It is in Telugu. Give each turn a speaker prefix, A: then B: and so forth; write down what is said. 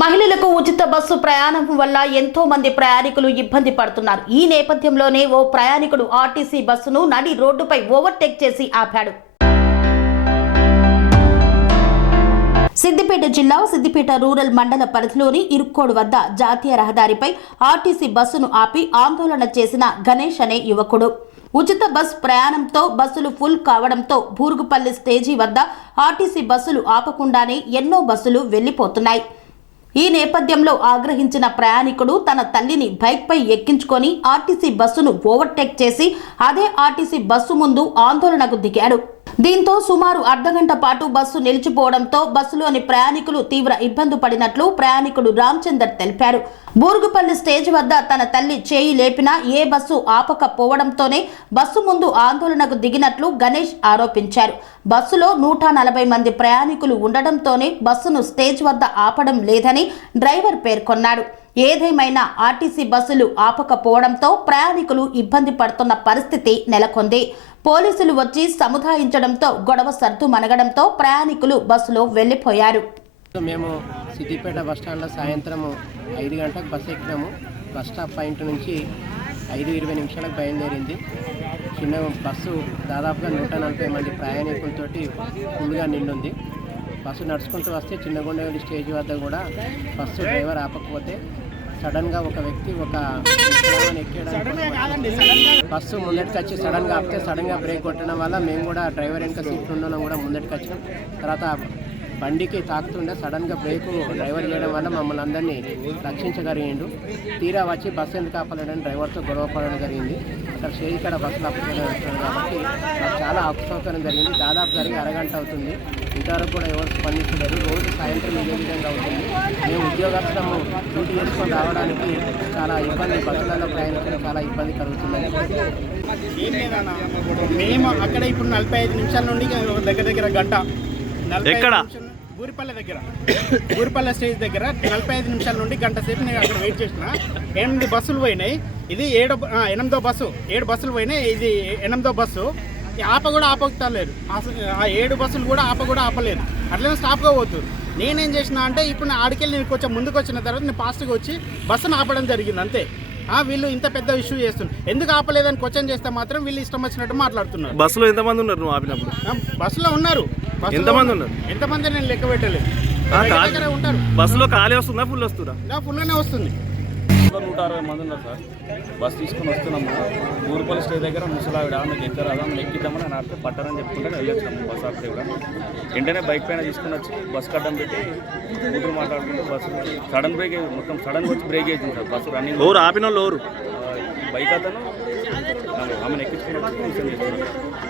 A: మహిళలకు ఉచిత బస్సు ప్రయాణం వల్ల ఎంతో మంది ప్రయాణికులు ఇబ్బంది పడుతున్నారు. ఈ నేపథ్యంలోనే ఓ ప్రయాణికుడు ఆర్టీసీ బస్సును నడి రోడ్డుపై ఓవర్టేక్ చేసి ఆపాడు. సిద్దిపేట జిల్లా సిద్దిపేట రూరల్ మండల పరిధిలోని ఇరుక్కోడు వద్ద జాతీయ రహదారిపై ఆర్టీసీ బస్సును ఆపి ఆందోళన చేసిన గణేష్ అనే యువకుడు. ఉచిత బస్ ప్రయాణంతో బస్సులు ఫుల్ కావడంతో బూరుగుపల్లి స్టేజీ వద్ద ఆర్టీసీ బస్సులు ఆపకుండానే ఎన్నో బస్సులు వెళ్ళిపోతున్నాయి ఈ నేపథ్యంలో ఆగ్రహించిన ప్రయాణికుడు తన తల్లిని బైక్పై ఎక్కించుకొని ఆర్టీసీ బస్సును ఓవర్టేక్ చేసి అదే ఆర్టీసీ బస్సు ముందు ఆందోళనకు దిగాడు. దీంతో సుమారు అర్ధగంట పాటు బస్సు నిలిచిపోవడంతో బస్సులోని ప్రయాణికులు తీవ్ర ఇబ్బంది పడినట్లు ప్రయాణికుడు రామచందర్ తెలిపారు. బూరుగుపల్లి స్టేజ్ వద్ద తన తల్లి చేయి లేపినా ఏ బస్సు ఆపకపోవడంతోనే బస్సు ముందు ఆందోళనకు దిగినట్లు గణేష్ ఆరోపించారు. బస్సులో నూట నలభై మంది ప్రయాణికులు ఉండడంతోనే బస్సును స్టేజ్ వద్ద ఆపడం లేదని డ్రైవర్ పేర్కొన్నాడు ఏదేమైనా ఆర్టీసీ బస్సులు ఆపకపోవడంతో ప్రయాణికులు ఇబ్బంది పడుతున్న పరిస్థితి నెలకొంది. పోలీసులు వచ్చి సముదాయించడంతో గొడవ సర్దు మనగడంతో ప్రయాణికులు బస్సులో వెళ్ళిపోయారు
B: మేము సిద్దిపేట బస్ స్టాండ్లో సాయంత్రం ఐదు గంటలకు బస్సు ఎక్కినాము. బస్ స్టాప్ పాయింట్ నుంచి ఐదు ఇరవై నిమిషాలకు బయలుదేరింది. చిన్న బస్సు దాదాపుగా నూట నలభై మంది ప్రయాణికులతోటి ఫుల్గా నిండుంది. బస్సు నడుచుకుంటూ వస్తే చిన్నగొండవేలి స్టేజ్ వద్ద కూడా బస్సు డ్రైవర్ ఆపకపోతే సడన్గా ఒక వ్యక్తి ఒక విగ్రహాన్ని బస్సు ముందటికి వచ్చి సడన్గా ఆపితే సడన్గా బ్రేక్ కొట్టడం వల్ల మేము కూడా డ్రైవర్ వెనక సీట్లు ఉండడం కూడా ముందటికి వచ్చినాం తర్వాత బండికి తాకుతుండే సడన్గా బ్రేక్ డ్రైవర్ చేయడం వల్ల మమ్మల్ని అందరినీ రక్షించగలిగిండు. తీరా వచ్చి బస్సు ఎందుకు ఆపలేడని డ్రైవర్తో గొడవ పడడం జరిగింది. అక్కడ స్టేజ్ కాడ బస్సులు ఆపలేదు కాబట్టి చాలా అసౌకర్యం జరిగింది. దాదాపు జరిగి అరగంట అవుతుంది. ఇంతవరకు కూడా ఎవరు స్పందించలేరు రోజు సాయంత్రం ఇదే విధంగా అవుతుంది. మేము ఉద్యోగస్తులము డ్యూటీ చేసుకొని రావడానికి చాలా ఇబ్బంది బస్సులలో ప్రయాణించడం చాలా ఇబ్బంది కలుగుతుందని
C: మేము అక్కడ ఇప్పుడు నలభై ఐదు నిమిషాల నుండి దగ్గర దగ్గర గంట.
D: ఎక్కడ?
C: బూరిపల్లె దగ్గర. బూరిపల్లె స్టేజ్ దగ్గర నలభై ఐదు నిమిషాల నుండి గంట సేపు నేను అక్కడ వెయిట్ చేసిన ఎనిమిది బస్సులు పోయినాయి. ఇది ఏడో ఎనిమిదో బస్సు. ఏడు బస్సులు పోయినాయి. ఇది ఎనిమిదో బస్సు. ఆప కూడా ఆపలేదు ఆ ఏడు బస్సులు కూడా ఆప కూడా ఆపలేదు అట్లనే స్టాప్గా పోతుంది నేనేం చేసిన అంటే ఇప్పుడు నా ఆడికెళ్ళి నేను కొంచెం ముందుకు వచ్చిన తర్వాత నేను ఫాస్ట్గా వచ్చి బస్సును ఆపడం జరిగింది అంతే. ఆ, వీళ్ళు ఇంత పెద్ద ఇష్యూ చేస్తున్నారు. ఎందుకు ఆపలేదని క్వశ్చన్ చేస్తే మాత్రం వీళ్ళు ఇష్టం వచ్చినట్టు మాట్లాడుతున్నారు.
D: బస్సులో ఎంతమంది ఉన్నారు ఆపినప్పుడు?
C: బస్సులో ఉన్నారు.
D: ఎంతమంది ఉన్నారు?
C: ఎంతమంది నేను లెక్క పెట్టలేదు. ఉంటారు.
D: బస్సులో ఖాళీ వస్తుందా? ఫుల్ వస్తుందా?
C: ఫుల్గానే వస్తుంది.
E: నూట అరవై మంది ఉన్నారు సార్. బస్ తీసుకుని వస్తున్నాము. ఊరుపల్లి స్టే దగ్గర ముసలావిడ ఆమె ఎక్కరాదా ఆమె ఎక్కిద్దామని అని అడితే పట్టారని చెప్పుకుంటే వెళ్ళొచ్చినాము బస్ ఆపితే కూడా. వెంటనే బైక్ పైన తీసుకుని వచ్చి బస్ కట్టం పెట్టి కూతురు మాట్లాడుకుంటూ బస్సు సడన్ బ్రేక్ మొత్తం సడన్ వచ్చి బ్రేక్ వేసింది సార్. బస్సు రన్నింగ్
D: ఎవరు ఆపిన వాళ్ళు
E: ఈ బైక్ అతను ఆమె- ఆమెను ఎక్కించుకుని వచ్చి